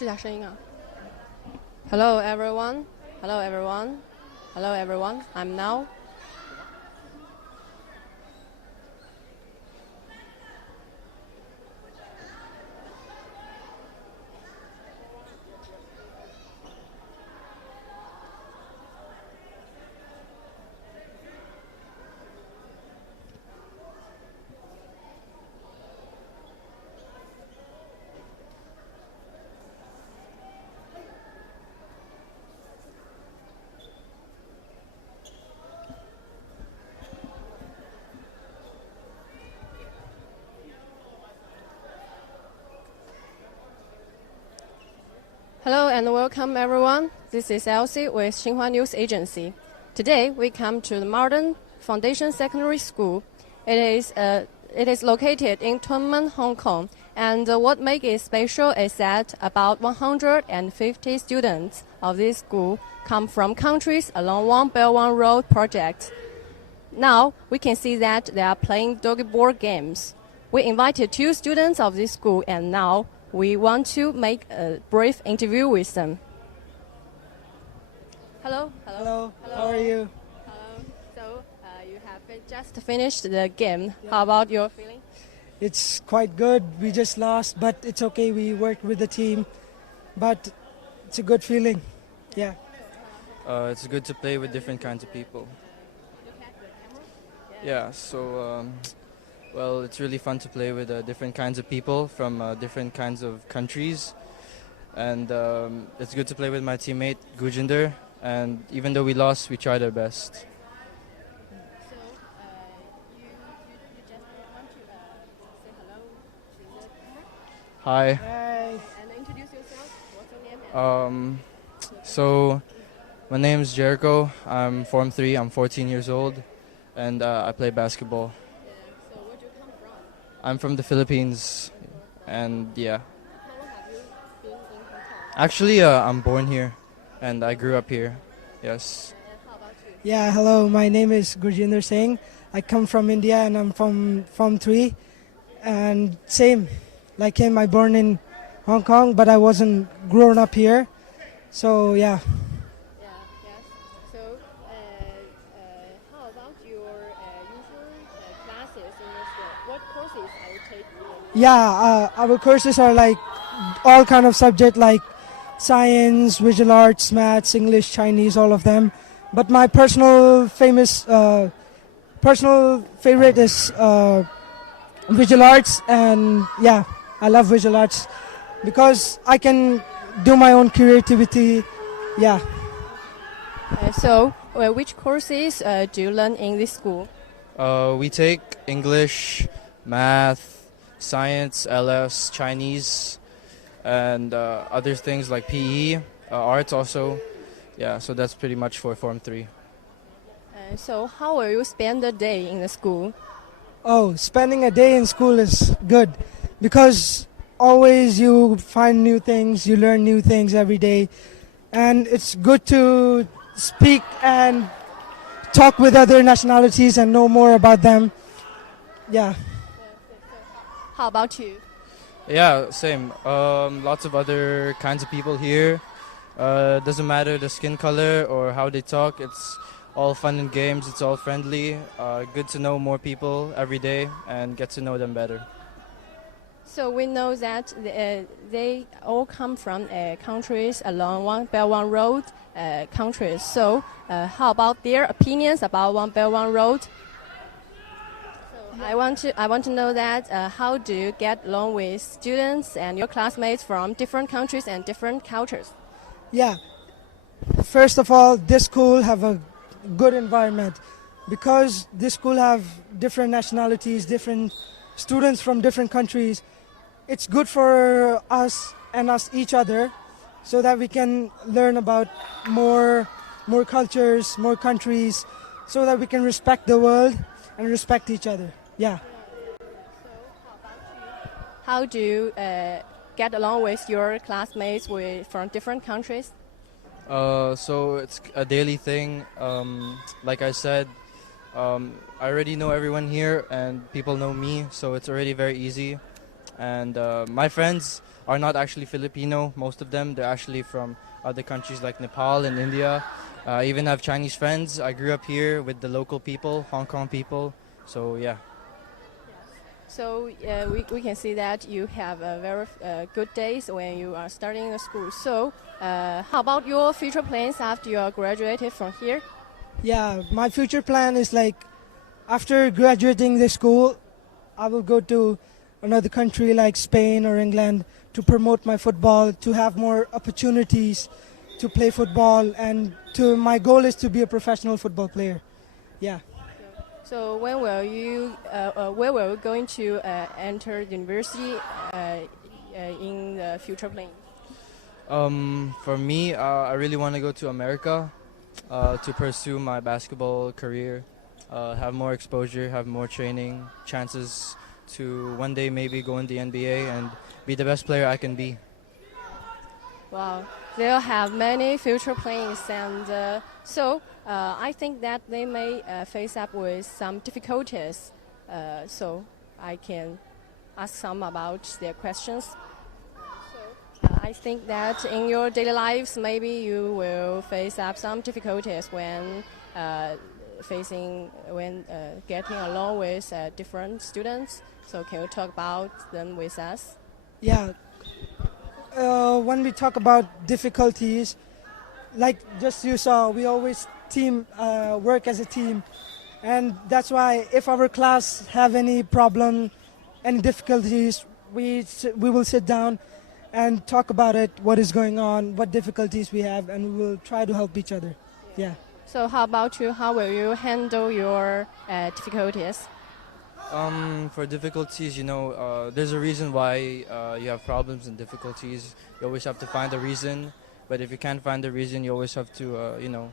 试下声音啊。Hello everyone. Hello everyone. Hello everyone. I'm now. Hello and welcome everyone. This is Elsie with Xinhua News Agency. Today we come to the Marden Foundation Secondary School. It is located in Tunmen, Hong Kong. And what makes it special is that about 150 students of this school come from countries along One Belt One Road project. Now we can see that they are playing doggy board games. We invited 2 students of this school and now we want to make a brief interview with them. Hello. Hello. How are you? Hello. So you have just finished the game. Yeah. How about your feeling? It's quite good. We just lost, but it's okay. We worked with the team, but it's a good feeling. Yeah. It's good to play with different kinds of people. Yeah, so well, it's really fun to play with different kinds of people from different kinds of countries. And it's good to play with my teammate, Gujinder. And even though we lost, we tried our best. So you just want to say hello to the camera? Hi. Hi. And introduce yourself. What's your name? So my name's Jericho. I'm Form 3. I'm 14 years old. And I play basketball. So where do you come from? I'm from the Philippines. And yeah. How long have you been in Hong Kong? Actually, I'm born here. And I grew up here. Yes. And how about you? Yeah, hello. My name is Gurjinder Singh. I come from India and I'm from Form 3. And same, like him, I born in Hong Kong, but I wasn't grown up here. So yeah. Yes. So how about your usual classes in your school? What courses are you taking? Yeah, our courses are like all kind of subject like science, visual arts, maths, English, Chinese, all of them. But my personal favorite is visual arts, and yeah, I love visual arts because I can do my own creativity. Yeah. So which courses do you learn in this school? We take English, math, science, LS, Chinese, and other things like PE, arts also. Yeah, so that's pretty much for Form 3. So how will you spend the day in the school? Oh, spending a day in school is good because always you find new things, you learn new things every day, and it's good to speak and talk with other nationalities and know more about them. Yeah. How about you? Yeah, same. Lots of other kinds of people here. Doesn't matter the skin color or how they talk. It's all fun and games. It's all friendly. Good to know more people every day and get to know them better. So we know that they all come from countries along One Belt One Road countries. So how about their opinions about One Belt One Road? So I want to know that how do you get along with students and your classmates from different countries and different cultures? Yeah. First of all, this school have a good environment because this school have different nationalities, different students from different countries. It's good for us and us each other so that we can learn about more cultures, more countries, so that we can respect the world and respect each other. Yeah. How do you get along with your classmates from different countries? So it's a daily thing. Like I said, I already know everyone here and people know me, so it's already very easy. And my friends are not actually Filipino. Most of them, they're actually from other countries like Nepal and India. I even have Chinese friends. I grew up here with the local people, Hong Kong people. So yeah. So we can see that you have a very good days when you are starting the school. So how about your future plans after you are graduated from here? Yeah, my future plan is like after graduating the school, I will go to another country like Spain or England to promote my football, to have more opportunities to play football, and to my goal is to be a professional football player. Yeah. So when will you where will you going to enter university in the future plan? For me, I really want to go to America to pursue my basketball career, have more exposure, have more training, chances to one day maybe go in the NBA and be the best player I can be. Wow, they'll have many future plans, and so I think that they may face up with some difficulties. So I can ask some about their questions. I think that in your daily lives, maybe you will face up some difficulties when getting along with different students. So can you talk about them with us? Yeah. When we talk about difficulties, like just you saw, we always work as a team, and that's why if our class have any problem, any difficulties, we will sit down and talk about it, what is going on, what difficulties we have, and we will try to help each other. Yeah. So how about you? How will you handle your difficulties? For difficulties, there's a reason why you have problems and difficulties. You always have to find a reason. But if you can't find the reason, you always have to,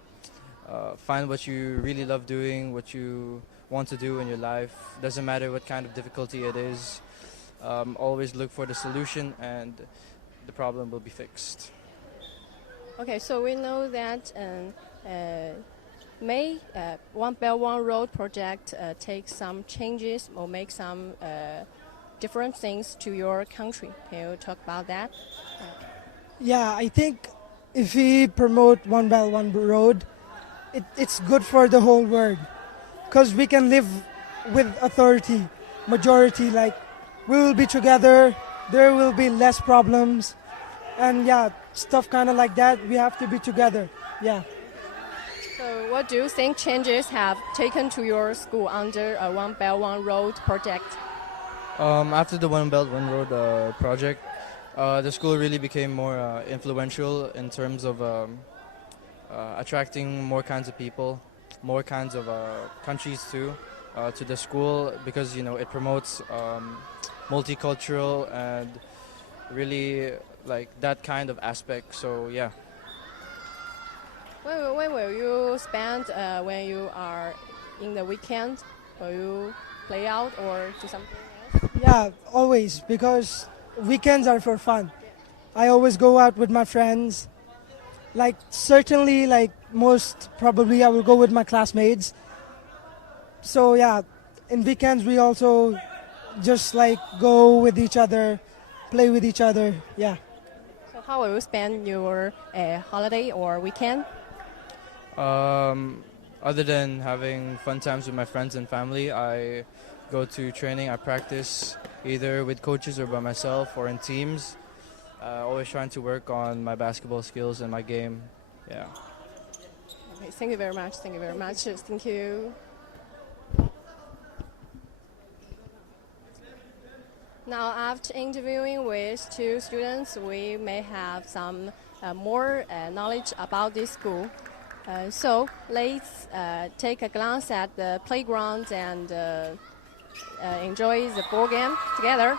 find what you really love doing, what you want to do in your life. Doesn't matter what kind of difficulty it is. Always look for the solution, and the problem will be fixed. Okay, so we know that may One Belt One Road project take some changes or make some different things to your country. Can you talk about that? Yeah, I think if we promote One Belt One Road, it's good for the whole world, because we can live with authority, majority, like we will be together, there will be less problems, and yeah, stuff kind of like that. We have to be together. Yeah. So what do you think changes have taken to your school under a One Belt One Road project? After the One Belt One Road project, the school really became more influential in terms of attracting more kinds of people, more kinds of countries too, to the school, because it promotes multicultural and really like that kind of aspect. So yeah. When will you spend when you are in the weekend? Will you play out or do something else? Yeah, always, because weekends are for fun. I always go out with my friends. Like certainly, like most probably, I will go with my classmates. So yeah, in weekends we also just like go with each other, play with each other. Yeah. So how will you spend your holiday or weekend? Other than having fun times with my friends and family, I go to training. I practice either with coaches or by myself or in teams. Always trying to work on my basketball skills and my game. Yeah. Okay, thank you very much. Thank you very much. Thank you. Now, after interviewing with two students, we may have some more knowledge about this school. So let's take a glance at the playground and enjoy the ball game together.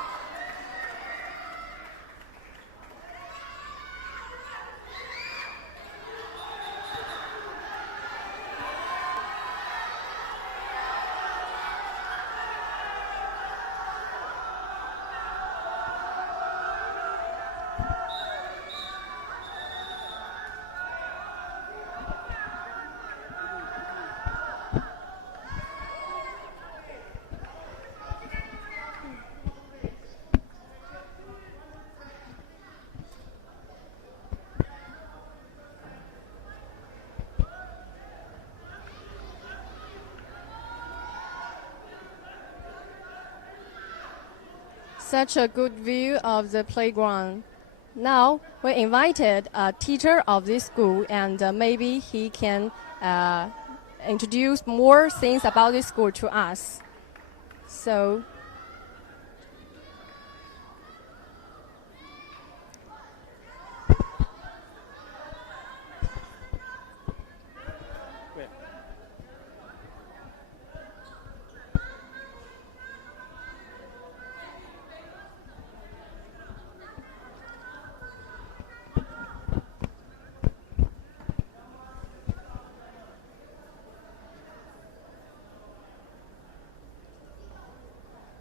Such a good view of the playground. Now we invited a teacher of this school, and maybe he can introduce more things about this school to us. So.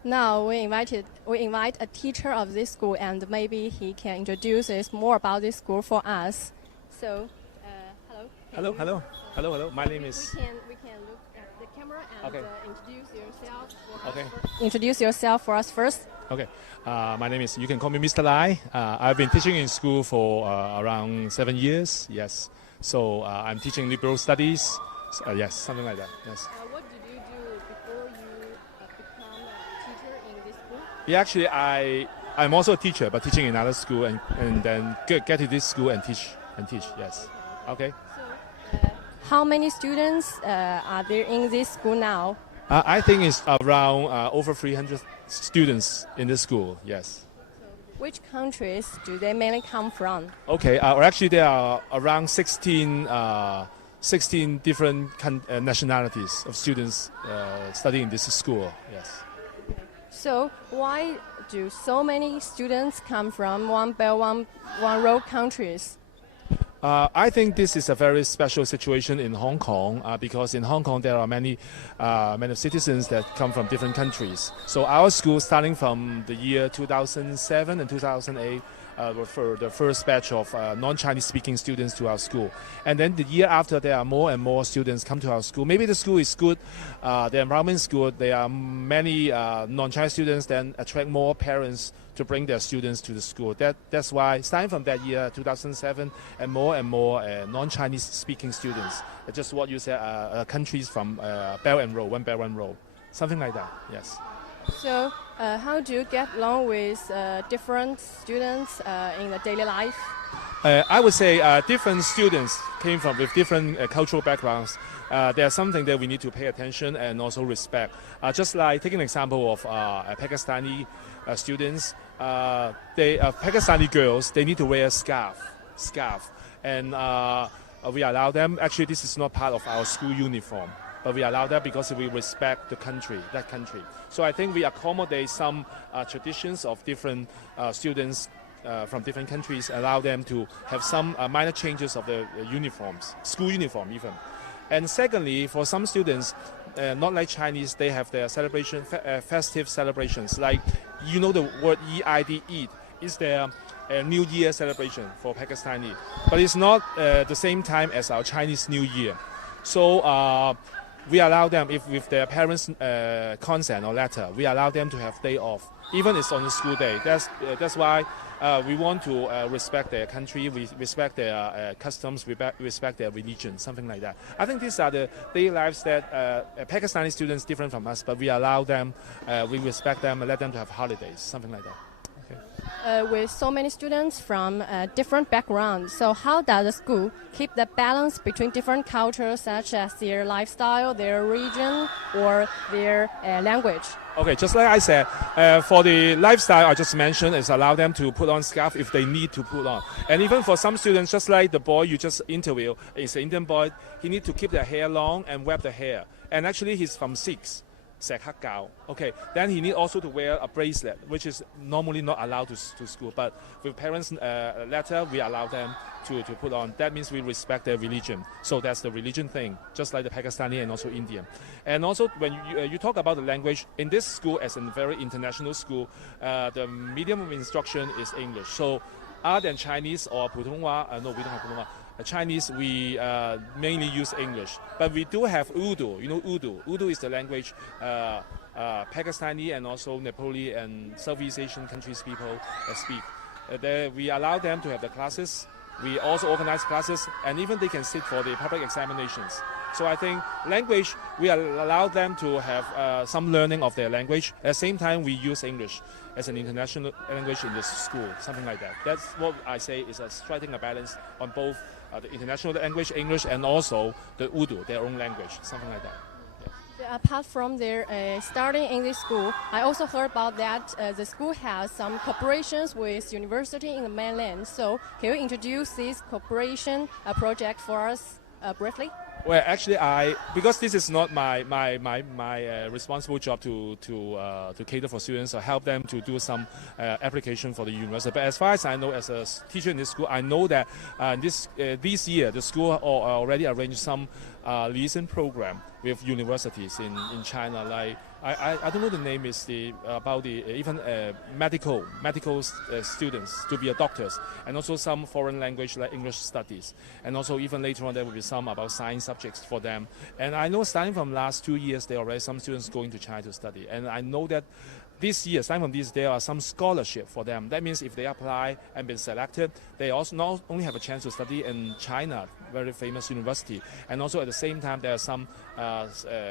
Now we invite a teacher of this school, and maybe he can introduce us more about this school for us. So, hello. Hello. My name is. We can look at the camera and Okay. introduce yourself. Okay. Introduce yourself for us first. Okay. My name is. You can call me Mr. Lai. I've been teaching in school for around 7 years. Yes. So I'm teaching liberal studies. Yes, something like that. Yes. What did you do before you become a teacher in this school? Yeah, actually, I'm also a teacher, but teaching in another school, and then get to this school and teach. Yes. Okay. So, how many students are there in this school now? I think it's around over 300 students in this school. Yes. Which countries do they mainly come from? Okay. Actually, there are around 16 different nationalities of students studying in this school. Yes. So why do so many students come from One Belt One Road countries? I think this is a very special situation in Hong Kong because in Hong Kong there are many citizens that come from different countries. So our school, starting from the year 2007 and 2008, were for the first batch of non-Chinese speaking students to our school. And then the year after, there are more and more students come to our school. Maybe the school is good, the environment is good, there are many non-Chinese students, then attract more parents to bring their students to the school. That's why, starting from that year, 2007, and more non-Chinese speaking students, just what you said, countries from Belt and Road, One Belt One Road, something like that, yes. So how do you get along with different students in the daily life? I would say different students came from with different cultural backgrounds. There's something that we need to pay attention and also respect. Just like taking an example of Pakistani students, Pakistani girls, they need to wear a scarf, and we allow them. Actually, this is not part of our school uniform, but we allow that because we respect that country. So I think we accommodate some traditions of different students from different countries, allow them to have some minor changes of the uniforms, school uniform even. And secondly, for some students, not like Chinese, they have their celebration, festive celebrations. Like, you know, the word Eid, Eid is their New Year celebration for Pakistani, but it's not the same time as our Chinese New Year. So we allow them, if with their parents' consent or letter, we allow them to have day off, even it's on a school day. That's why we want to respect their country, we respect their customs, respect their religion, something like that. I think these are the daily lives that Pakistani students different from us, but we allow them, we respect them, and let them to have holidays, something like that. With so many students from different backgrounds, so how does the school keep the balance between different cultures, such as their lifestyle, their region, or their language? Okay, just like I said, for the lifestyle I just mentioned, is allow them to put on scarf if they need to put on. And even for some students, just like the boy you just interviewed, is an Indian boy, he need to keep their hair long and wrap the hair. And actually he's from Sikhs. Okay, then he need also to wear a bracelet, which is normally not allowed to school. But with parents' letter, we allow them to put on. That means we respect their religion. So that's the religion thing, just like the Pakistani and also Indian. And also when you talk about the language, in this school, as a very international school, the medium of instruction is English. So other than Chinese or Putonghua, no, we don't have Putonghua. Chinese, we mainly use English, but we do have Urdu. You know Urdu. Urdu is the language Pakistani and also Nepali and Southeast Asian countries people speak. We allow them to have the classes. We also organize classes, and even they can sit for the public examinations. So I think language, we allow them to have some learning of their language. At the same time, we use English as an international language in this school, something like that. That's what I say is striking a balance on both the international language, English, and also the Urdu, their own language, something like that. Apart from their studying in this school, I also heard about that the school has some cooperations with university in the mainland. So can you introduce this cooperation project for us briefly? Well, actually, because this is not my responsible job to cater for students or help them to do some application for the university. But as far as I know, as a teacher in this school, I know that this year the school already arranged some liaison program with universities in China. Like I don't know the name is about the even medical students to be doctors, and also some foreign language like English studies, and also even later on there will be some about science subjects for them. And I know starting from last 2 years there are already some students going to China to study, and I know that this year, starting from this, there are some scholarship for them. That means if they apply and been selected, they also not only have a chance to study in China, very famous university, and also at the same time there are some,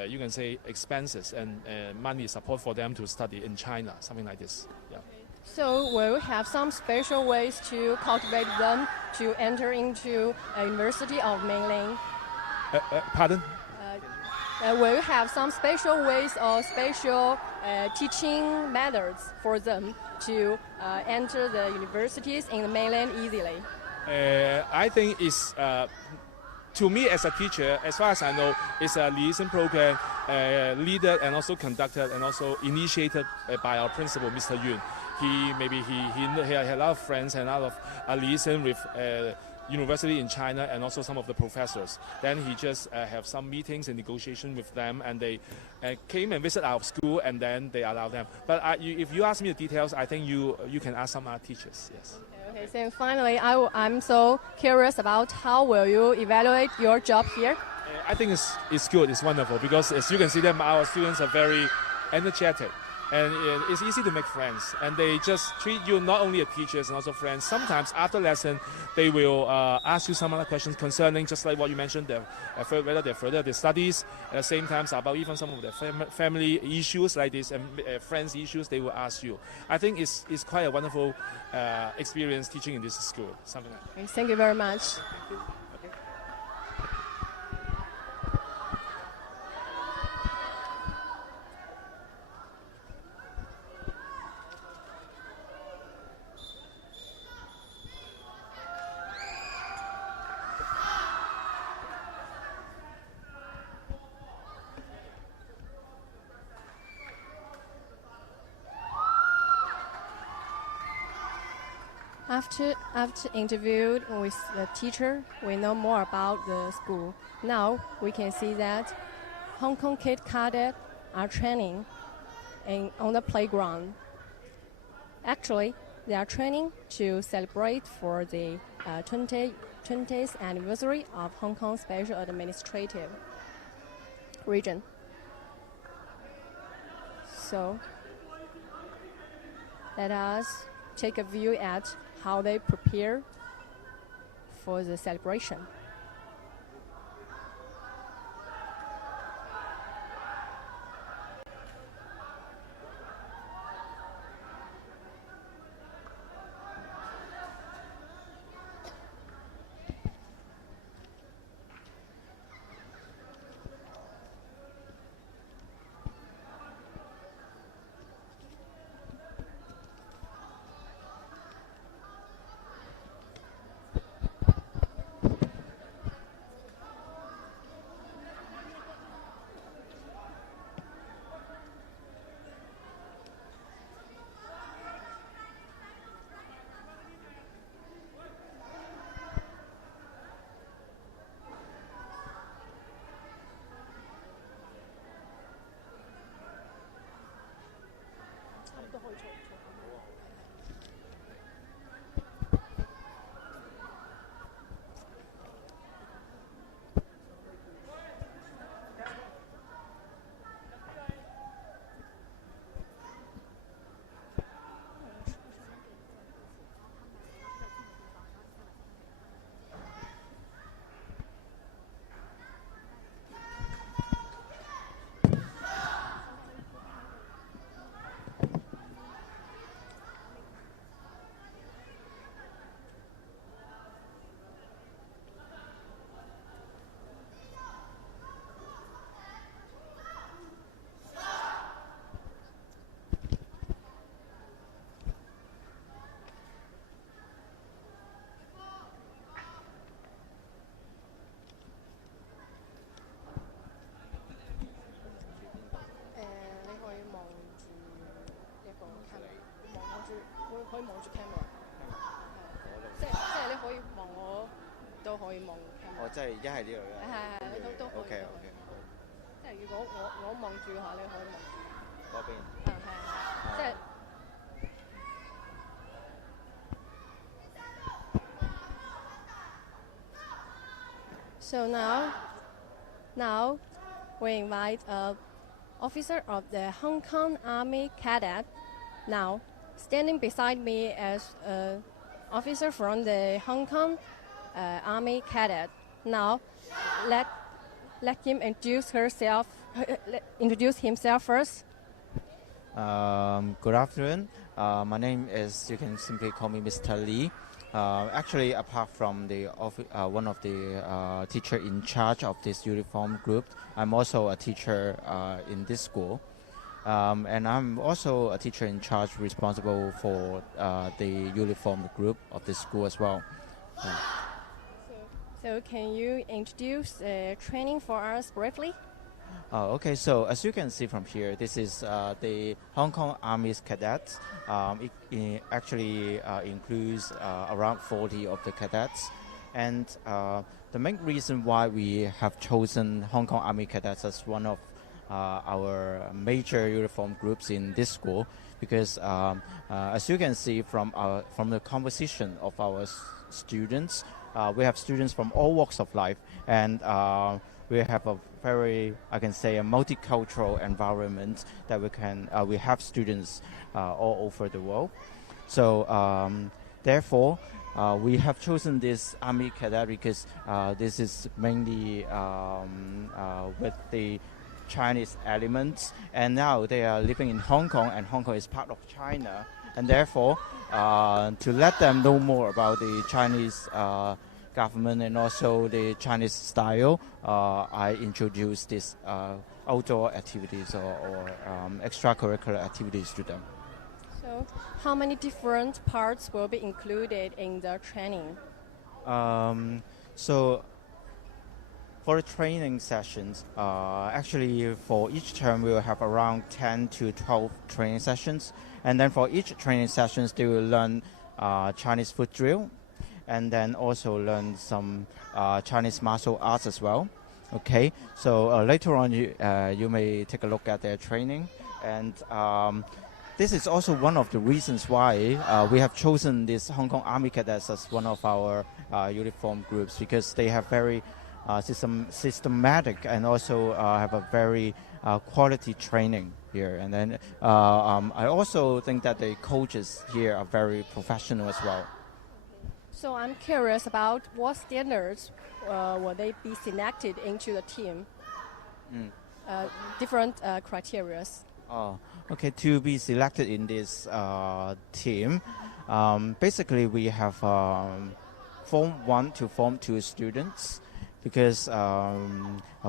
you can say, expenses and money support for them to study in China, something like this. Yeah. So will you have some special ways to cultivate them to enter into a university of mainland? Pardon? Will you have some special ways or special teaching methods for them to enter the universities in the mainland easily? I think it's, to me as a teacher, as far as I know, it's a liaison program leaded and also conducted and also initiated by our principal, Mr. Yun. He had a lot of friends and a lot of liaison with university in China and also some of the professors. Then he just have some meetings and negotiation with them, and they came and visit our school, and then they allow them. But if you ask me the details, I think you can ask some other teachers. Yes. Okay. So finally, I'm so curious about how will you evaluate your job here? I think it's good. It's wonderful because as you can see, them our students are very energetic. And it's easy to make friends, and they just treat you not only as teachers and also friends. Sometimes after lesson, they will ask you some other questions concerning, just like what you mentioned, whether they further their studies. At the same time, about even some of their family issues like this and friends issues, they will ask you. I think it's quite a wonderful experience teaching in this school. Something like that. Okay, thank you very much. Thank you. After interviewed with the teacher, we know more about the school. Now we can see that Hong Kong kid cadets are training on the playground. Actually, they are training to celebrate for the 20th anniversary of Hong Kong Special Administrative Region. So let us take a view at how they prepare for the celebration. 一個 camera，望住可以望住 camera，即係你可以望我，都可以望 camera。哦，即係一係呢度嘅。係，都可以。OK。即係如果我望住嘅話，你可以望住。嗰邊。即係。So now we invite a officer of the Hong Kong Army Cadet. Now, standing beside me as an officer from the Hong Kong Army Cadet. Now, let him introduce himself first. Good afternoon. My name is, you can simply call me Mr. Lee. Actually, apart from the one of the teacher in charge of this uniform group, I'm also a teacher in this school. And I'm also a teacher in charge responsible for the uniform group of the school as well. So can you introduce the training for us briefly? Okay, so as you can see from here, this is the Hong Kong Army's cadets. It actually includes around 40 of the cadets. And the main reason why we have chosen Hong Kong Army cadets as one of our major uniform groups in this school, because as you can see from the composition of our students, we have students from all walks of life, and we have a very, I can say, a multicultural environment that we have students all over the world. So therefore, we have chosen this Army Cadet because this is mainly with the Chinese elements, and now they are living in Hong Kong, and Hong Kong is part of China, and therefore to let them know more about the Chinese government and also the Chinese style, I introduced this outdoor activities or extracurricular activities to them. So how many different parts will be included in the training? So for the training sessions, actually for each term we will have around 10 to 12 training sessions, and then for each training sessions they will learn Chinese foot drill, and then also learn some Chinese martial arts as well. Okay, so later on you may take a look at their training, and this is also one of the reasons why we have chosen this Hong Kong Army Cadets as one of our uniform groups, because they have very systematic and also have a very quality training here. And then I also think that the coaches here are very professional as well. So I'm curious about what standards will they be selected into the team? Different criteria. Oh, okay. To be selected in this team, basically we have Form 1 to Form 2 students, because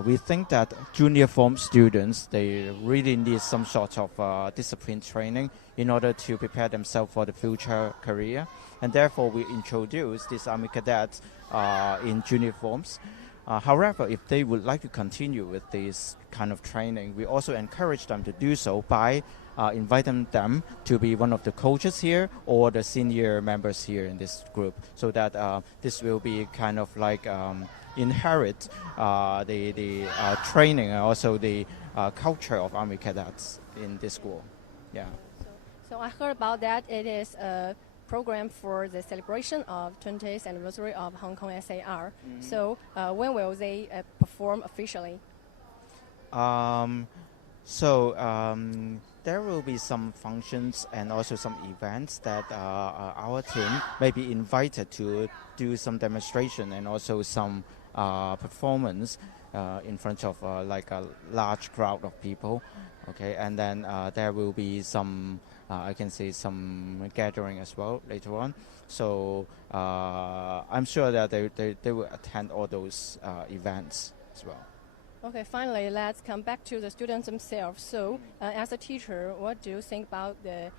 we think that junior form students, they really need some sort of discipline training in order to prepare themselves for the future career. And therefore we introduce these Army cadets in junior forms. However, if they would like to continue with this kind of training, we also encourage them to do so by inviting them to be one of the coaches here or the senior members here in this group, so that this will be kind of like inherit the training and also the culture of Army cadets in this school. Yeah. So I heard about that. It is a program for the celebration of 20th anniversary of Hong Kong SAR. So when will they perform officially? There will be some functions and also some events that our team may be invited to do some demonstration and also some performance in front of like a large crowd of people. Okay, and then there will be some I can say some gathering as well later on. So I'm sure that they will attend all those events as well. Okay, finally, let's come back to the students themselves. So as a teacher, what do you think about the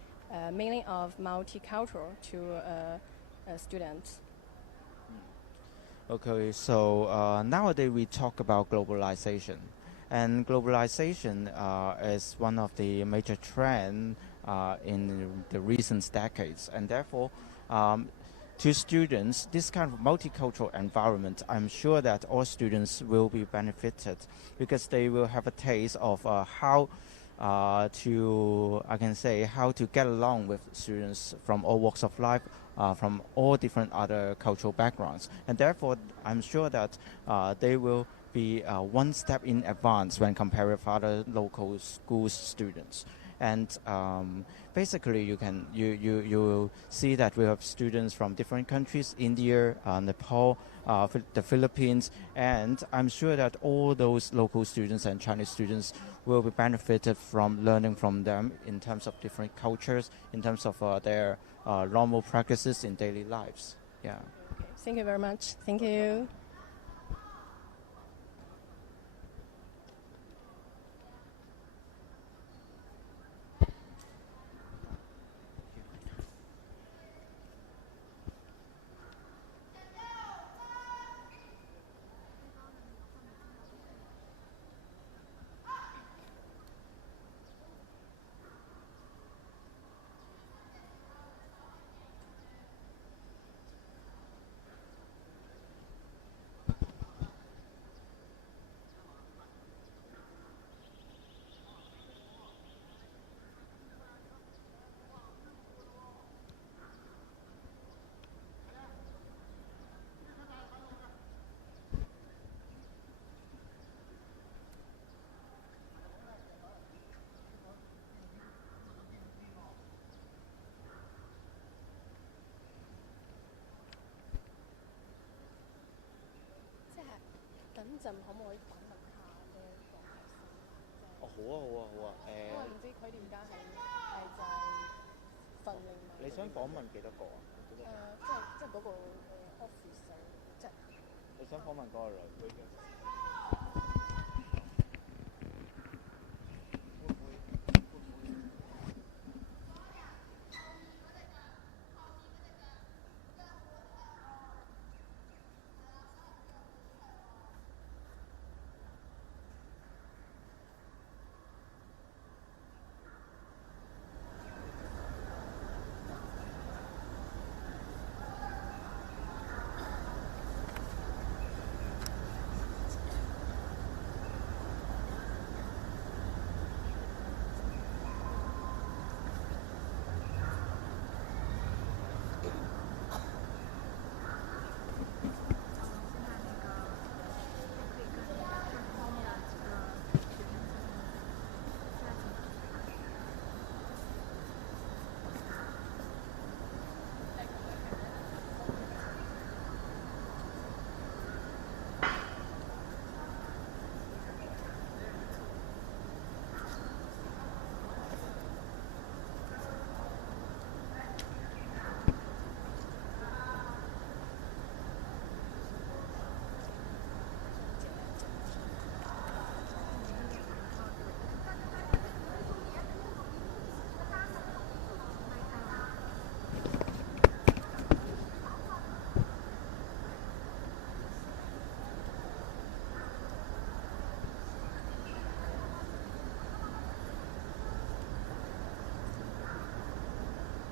meaning of multicultural to students? Okay, so nowadays we talk about globalization. And globalization is one of the major trends in the recent decades. And therefore, to students, this kind of multicultural environment, I'm sure that all students will be benefited because they will have a taste of how to get along with students from all walks of life, from all different other cultural backgrounds. And therefore, I'm sure that they will be one step in advance when compared with other local school students. And basically, you will see that we have students from different countries: India, Nepal, the Philippines, and I'm sure that all those local students and Chinese students will be benefited from learning from them in terms of different cultures, in terms of their normal practices in daily lives. Yeah. Okay, thank you very much. Thank you.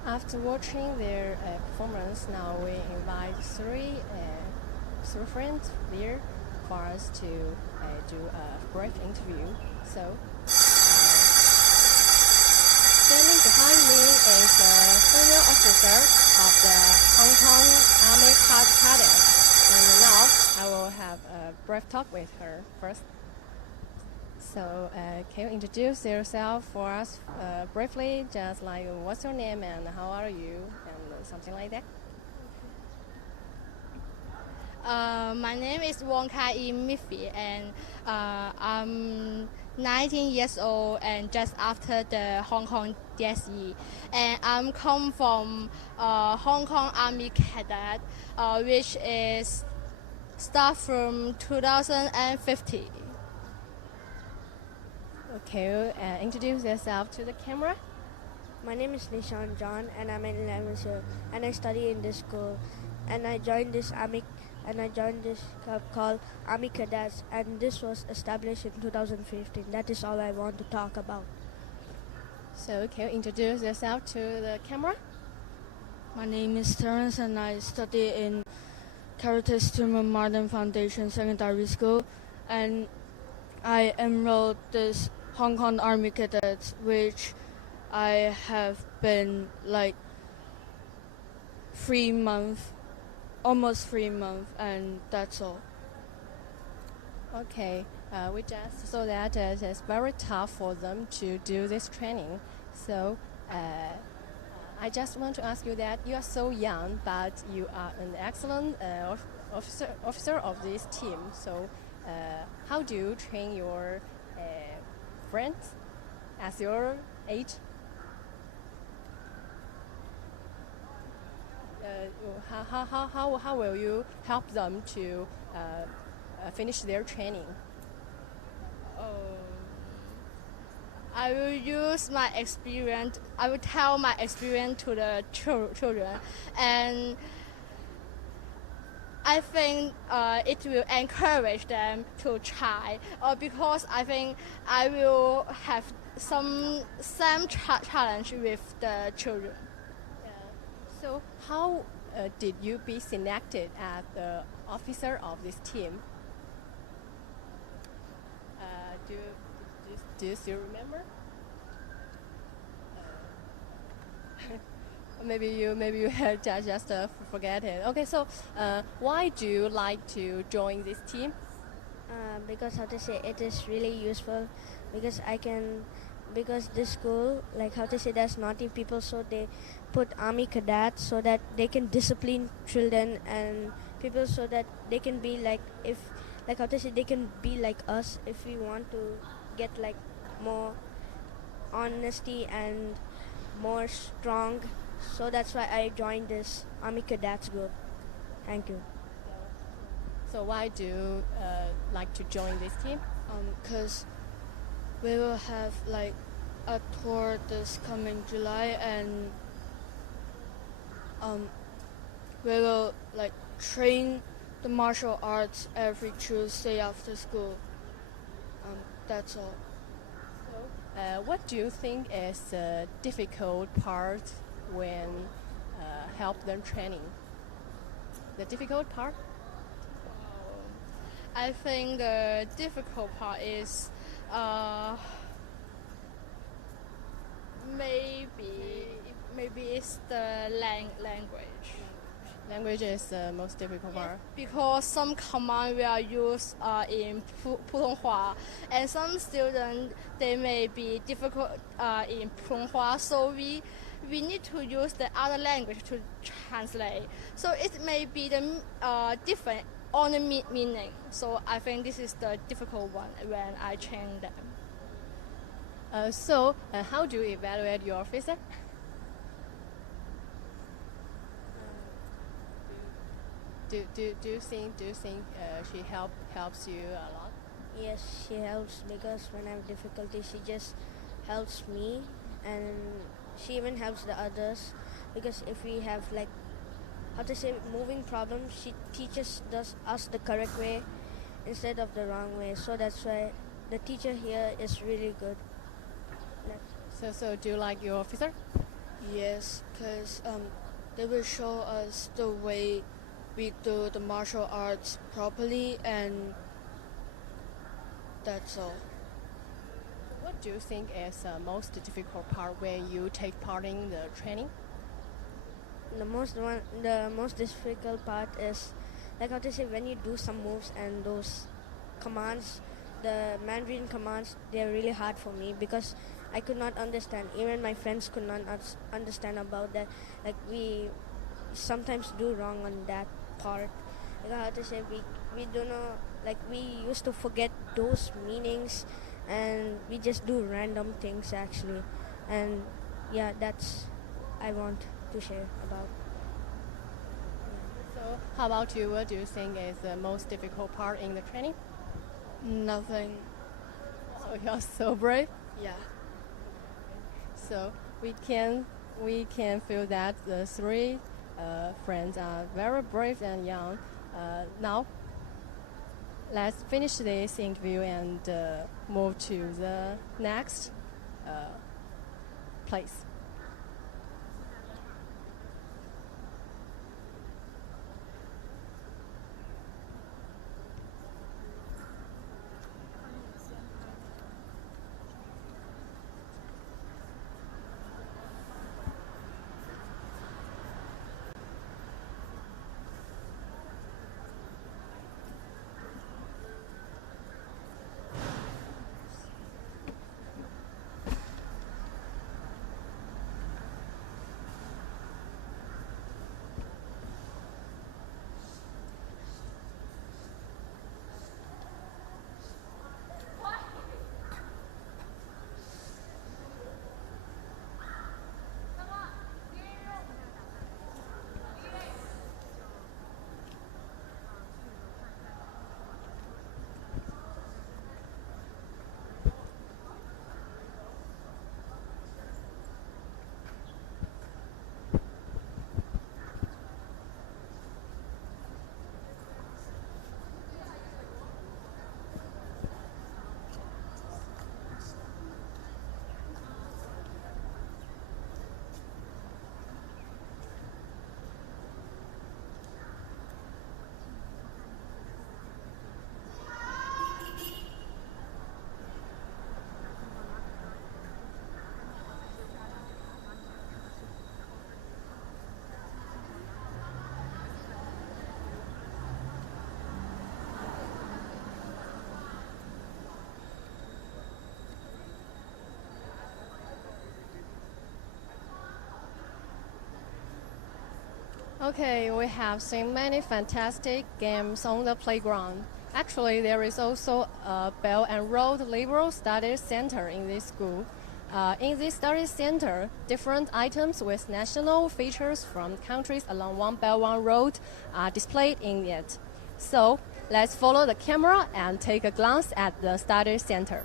After watching their performance, now we invite three friends here for us to do a brief interview. So, standing behind me is a senior officer of the Hong Kong Army Cadets, and now I will have a brief talk with her first. So, can you introduce yourself for us briefly, just like what's your name and how are you, and something like that? My name is Wong Kai Miffy, and I'm 19 years old and just after the Hong Kong DSE. And I'm come from Hong Kong Army Cadet, which is start from 2015. Okay, introduce yourself to the camera. My name is Nishan John, and I'm in 11th year, and I study in this school. And I joined this club called Army Cadets, and this was established in 2015. That is all I want to talk about. So can you introduce yourself to the camera? My name is Terence and I study in Character Stream of Marden Foundation Secondary School, and I enrolled this Hong Kong Army Cadets, which I have been like 3 months, almost 3 months, and that's all. Okay, we just saw that it is very tough for them to do this training. So I just want to ask you that you are so young, but you are an excellent officer of this team. So how do you train your friends as your age? How will you help them to finish their training? I will use my experience. I will tell my experience to the children, and I think it will encourage them to try. Because I think I will have some challenge with the children. So how did you be selected as the officer of this team? Do you still remember? Maybe you had just forget it. Okay, so why do you like to join this team? Because how to say, it is really useful, because this school, like how to say, there's naughty people, so they put army cadets so that they can discipline children and people, so that they can be like, if like how to say, they can be like us if we want to get like more honesty and more strong. So that's why I joined this army cadets group. Thank you. So why do you like to join this team? Because we will have like a tour this coming July, and we will like train the martial arts every Tuesday after school. That's all. What do you think is the difficult part when help them training? The difficult part? I think the difficult part is maybe it's the language. Language is the most difficult part. Because some command will use in Putonghua, and some students they may be difficult in Putonghua, so we need to use the other language to translate. So it may be the different on the meaning. So I think this is the difficult one when I train them. So how do you evaluate your officer? Do you think she helps you a lot? Yes, she helps, because when I have difficulty, she just helps me, and she even helps the others, because if we have like how to say moving problems, she teaches us the correct way instead of the wrong way. So that's why the teacher here is really good. So do you like your officer? Yes, because they will show us the way we do the martial arts properly, and that's all. What do you think is the most difficult part when you take part in the training? The most difficult part is like how to say, when you do some moves and those commands, the Mandarin commands, they're really hard for me, because I could not understand. Even my friends could not understand about that. Like we sometimes do wrong on that part. Like how to say, we don't know. Like we used to forget those meanings, and we just do random things actually. And yeah, that's I want to share about. So how about you? What do you think is the most difficult part in the training? Nothing. Oh, you're so brave. Yeah. So we can feel that the three friends are very brave and young. Now, let's finish this interview and move to the next place. Okay, we have seen many fantastic games on the playground. Actually, there is also a Belt and Road Liberal Studies Center in this school. In this study center, different items with national features from countries along One Belt One Road are displayed in it. So, let's follow the camera and take a glance at the study center.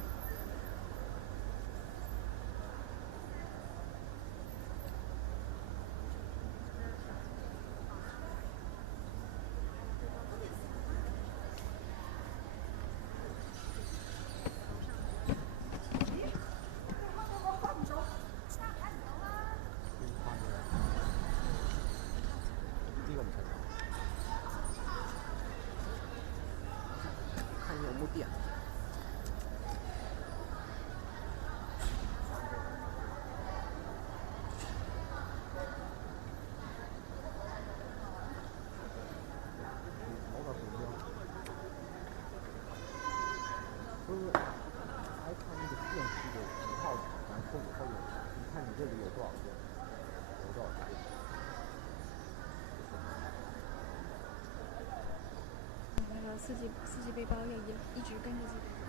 四季背包也一直跟着记者。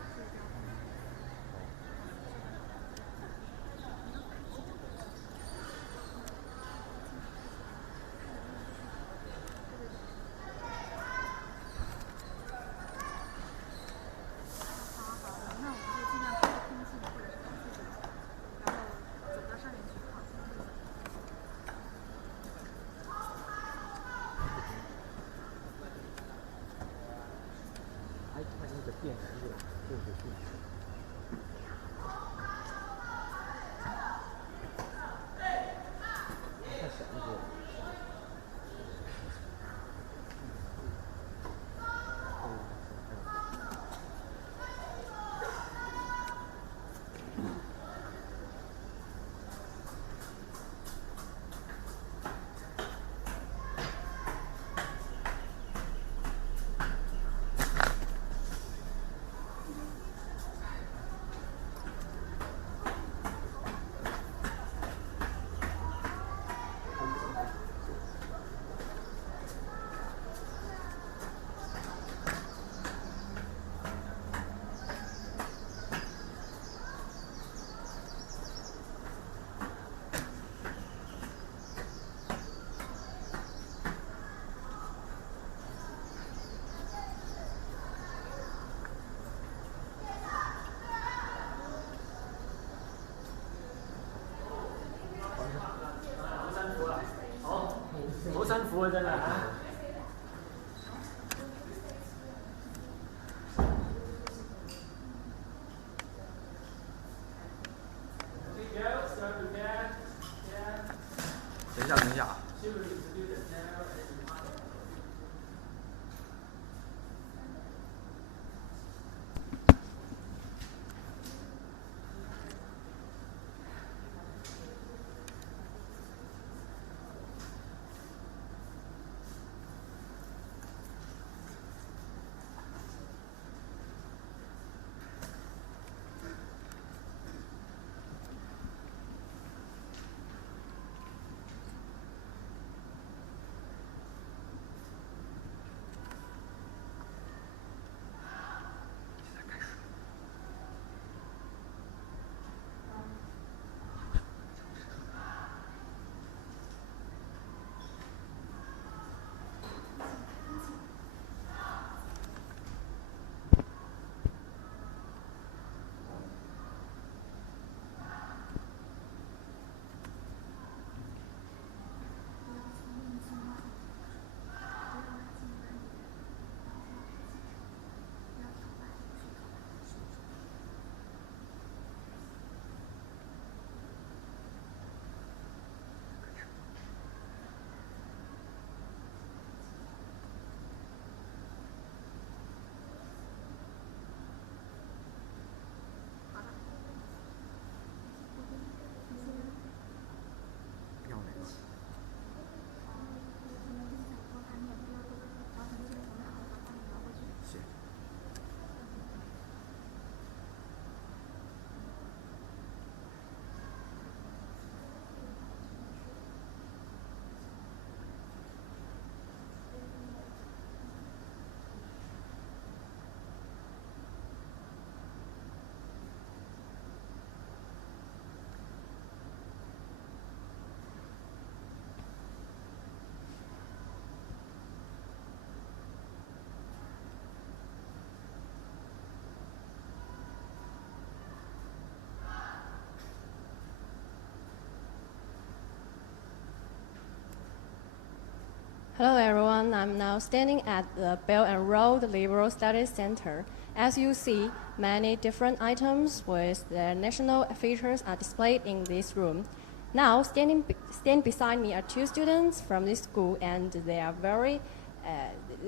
Hello everyone, I'm now standing at the Belt and Road Liberal Studies Center. As you see, many different items with their national features are displayed in this room. Now, stand beside me are two students from this school, and they are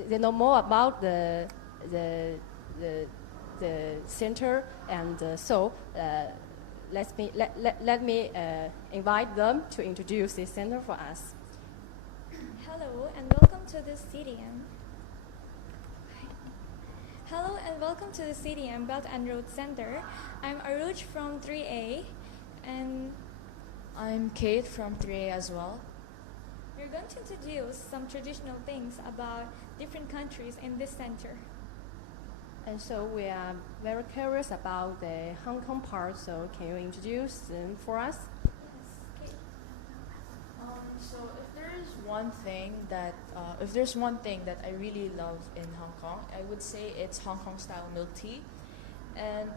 they know more about the center, and let me invite them to introduce this center for us. Hello and welcome to the CDM. Hello and welcome to the CDM Belt and Road Center. I'm Aruj from 3A, and I'm Kate from 3A as well. we're going to introduce some traditional things about different countries in this center. And so we are very curious about the Hong Kong part, so can you introduce them for us? So if there's one thing that I really love in Hong Kong, I would say it's Hong Kong style milk tea. And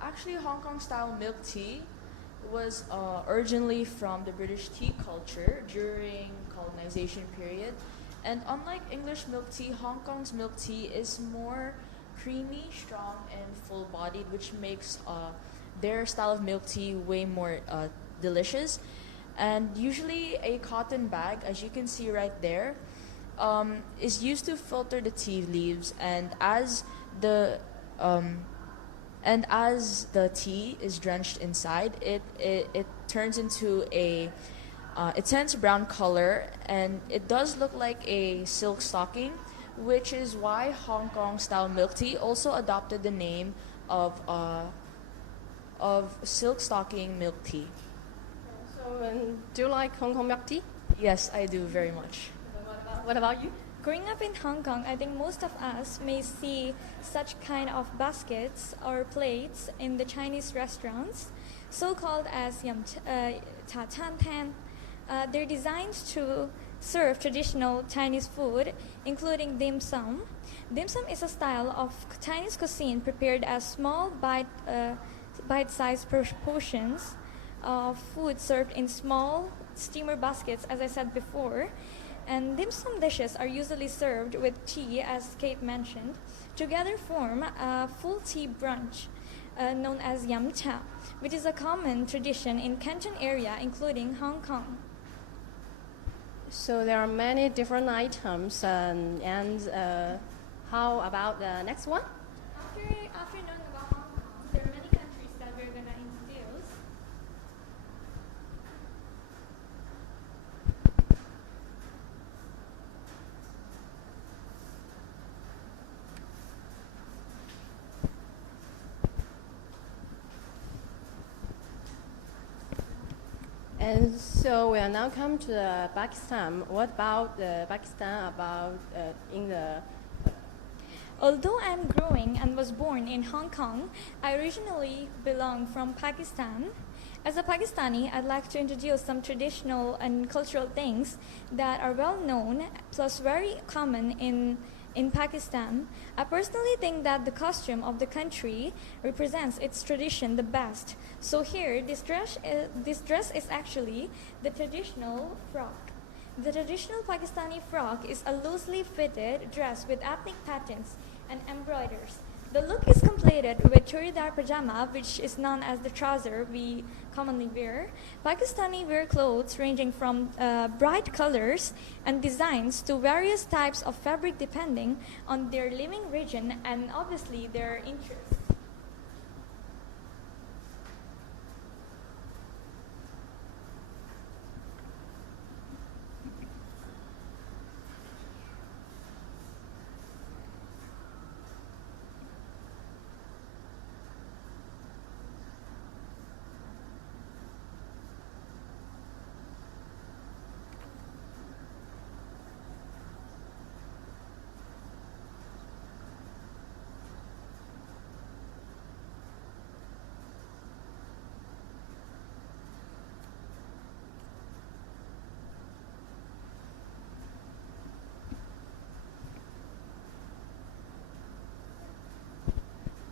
actually, Hong Kong style milk tea was originally from the British tea culture during colonization period. And unlike English milk tea, Hong Kong's milk tea is more creamy, strong, and full-bodied, which makes their style of milk tea way more delicious. And usually a cotton bag, as you can see right there, is used to filter the tea leaves, and as the tea is drenched inside, it turns into a intense brown color, and it does look like a silk stocking, which is why Hong Kong style milk tea also adopted the name of silk stocking milk tea. So, do you like Hong Kong milk tea? Yes, I do very much. What about you? Growing up in Hong Kong, I think most of us may see such kind of baskets or plates in the Chinese restaurants, so-called as cha chan tan. They're designed to serve traditional Chinese food, including dim sum. Dim sum is a style of Chinese cuisine prepared as small bite-sized portions of food served in small steamer baskets, as I said before. And dim sum dishes are usually served with tea, as Kate mentioned. Together form a full tea brunch known as yum cha, which is a common tradition in Canton area, including Hong Kong. So there are many different items, and how about the next one? After knowing about Hong Kong, there are many countries that we're gonna introduce. And so we are now come to Pakistan. What about Pakistan? About in the Although I'm growing and was born in Hong Kong, I originally belong from Pakistan. As a Pakistani, I'd like to introduce some traditional and cultural things that are well known plus very common in Pakistan. I personally think that the costume of the country represents its tradition the best. So here, this dress is actually the traditional frock. The traditional Pakistani frock is a loosely fitted dress with ethnic patterns and embroiders. The look is completed with churidar pajama, which is known as the trouser we commonly wear. Pakistani wear clothes ranging from bright colors and designs to various types of fabric depending on their living region and obviously their interests.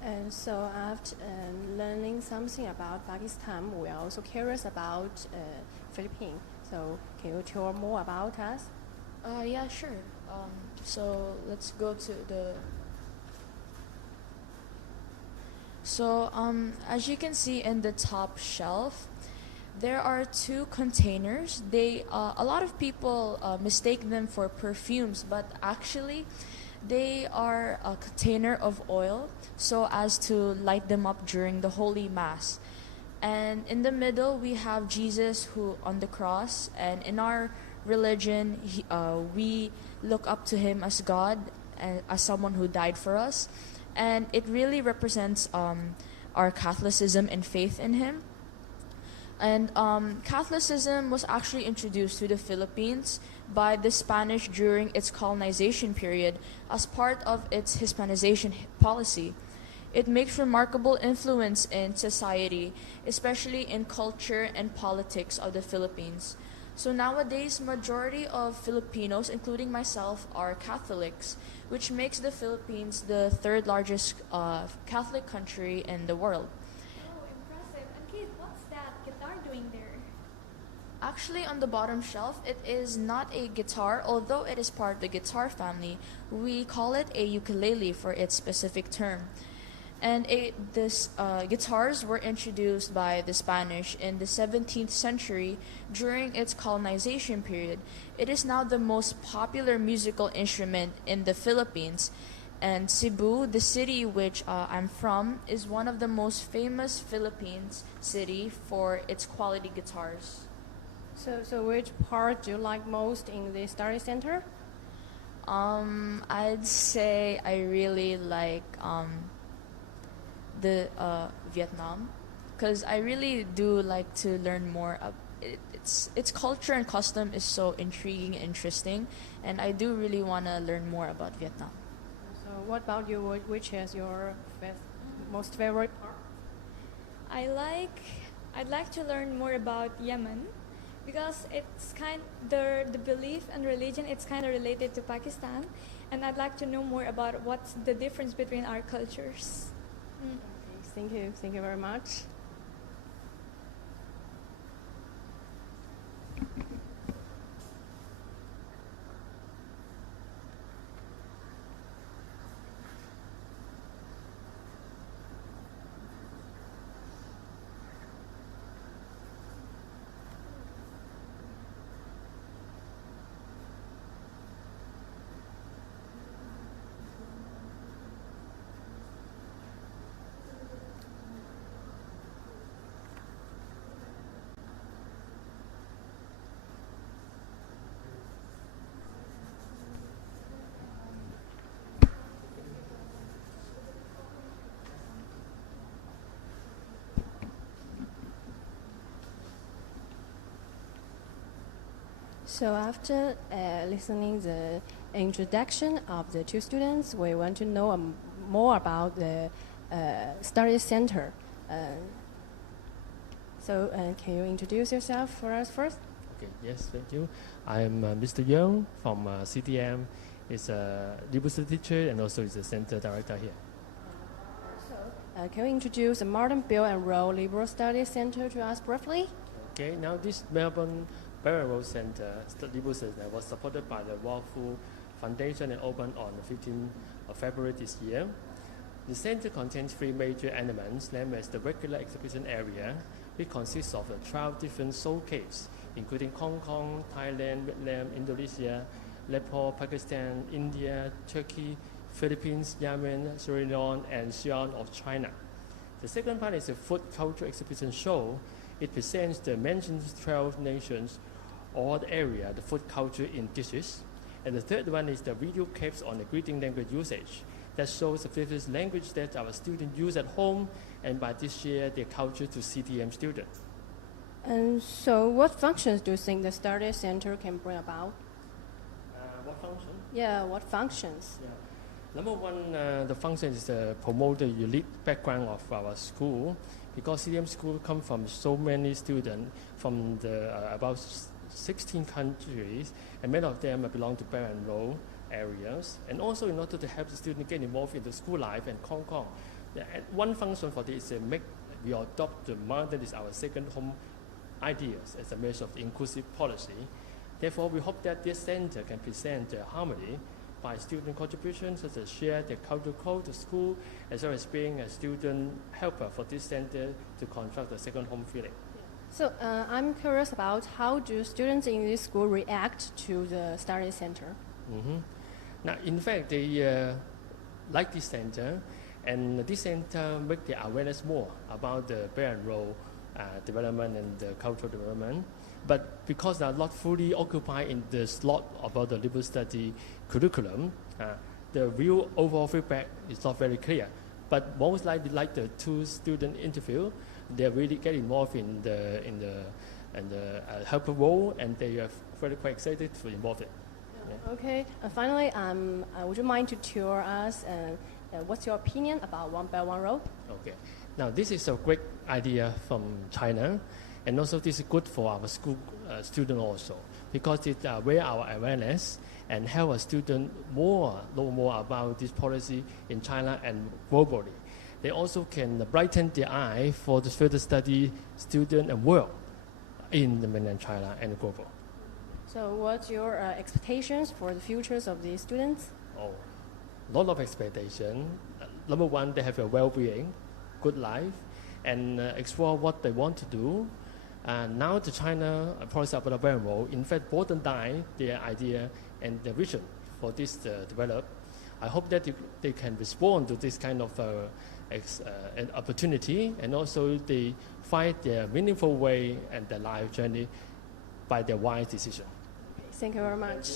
And so after learning something about Pakistan, we are also curious about Philippines. So can you tell more about us? Yeah, sure. So let's go to the. So as you can see in the top shelf, there are two containers. A lot of people mistake them for perfumes, but actually, they are a container of oil so as to light them up during the Holy Mass. And in the middle, we have Jesus who on the cross. And in our religion, we look up to him as God, and as someone who died for us. And it really represents our Catholicism and faith in him. And Catholicism was actually introduced to the Philippines by the Spanish during its colonization period as part of its Hispanization policy. It makes remarkable influence in society, especially in culture and politics of the Philippines. So nowadays, majority of Filipinos, including myself, are Catholics, which makes the Philippines the third largest Catholic country in the world. Oh, impressive. And Kate, what's that guitar doing there? Actually, on the bottom shelf, it is not a guitar, although it is part of the guitar family. We call it a ukulele for its specific term. And this guitars were introduced by the Spanish in the 17th century during its colonization period. It is now the most popular musical instrument in the Philippines. And Cebu, the city which I'm from, is one of the most famous Philippines city for its quality guitars. So which part do you like most in the study center? I'd say I really like the Vietnam, because I really do like to learn more. Its culture and custom is so intriguing and interesting, and I do really want to learn more about Vietnam. So what about you? Which is your most favorite part? I'd like to learn more about Yemen because it's the belief and religion, it's kind of related to Pakistan, and I'd like to know more about what's the difference between our cultures. Okay, thank you very much. So after listening the introduction of the two students, we want to know more about the study center. So can you introduce yourself for us first? Okay, yes, thank you. I am Mr. Young from CTM. Is a university teacher and also is a center director here. Can you introduce the Marden Bill and Roll Liberal Studies Center to us briefly? Okay, now this Melbourne Barrel Road Center, Liberal Center, was supported by the Marden Foundation and opened on the 15th of February this year. The center contains three major elements, named as the regular exhibition area, which consists of 12 different showcases, including Hong Kong, Thailand, Vietnam, Indonesia, Nepal, Pakistan, India, Turkey, Philippines, Yemen, Suriname, and Xi'an of China. The second part is a food culture exhibition show. It presents the mentioned 12 nations or the area, the food culture in dishes. And the third one is the video clips on the greeting language usage that shows the various language that our students use at home and by this share their culture to CTM students. And so what functions do you think the study center can bring about? What function? Yeah, what functions? Yeah. Number one, the function is to promote the unique background of our school because CTM school come from so many students from the about 16 countries, and many of them belong to Belt and Road areas. And also in order to help the students get involved in the school life in Hong Kong, one function for this is we adopt the Marden as our second home ideas as a measure of the inclusive policy. Therefore, we hope that this center can present the harmony by student contributions, such as share the cultural code to school, as well as being a student helper for this center to construct the second home feeling. So I'm curious about how do students in this school react to the study center? Mm-hmm. Now, in fact, they like this center, and this center make the awareness more about the Belt and Road development and the cultural development. But because they are not fully occupied in the slot about the liberal study curriculum, the real overall feedback is not very clear. But most likely, like the two student interview, they really get involved in the helper role, and they are very quite excited to involve it. Yeah. Okay. Finally, would you mind to tour us? What's your opinion about One Belt One Road? Okay. Now this is a great idea from China. And also this is good for our school students also because it raise our awareness and help our students know more about this policy in China and globally. They also can brighten their eye for the further study student and work in the mainland China and global. So what's your expectations for the futures of these students? Oh, a lot of expectation. Number one, they have a well-being, good life, and explore what they want to do. Now the China policy about the Belt and Road, in fact, broaden down their idea and their vision for this develop. I hope that they can respond to this kind of an opportunity, and also they find their meaningful way and their life journey by their wise decision. Thank you very much.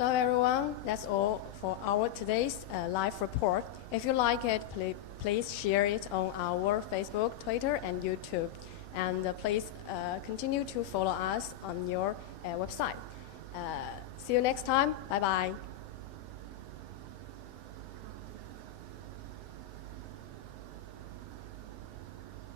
Hello everyone, that's all for our today's live report. If you like it, please share it on our Facebook, Twitter, and YouTube. And please continue to follow us on your website. See you next time. Bye-bye.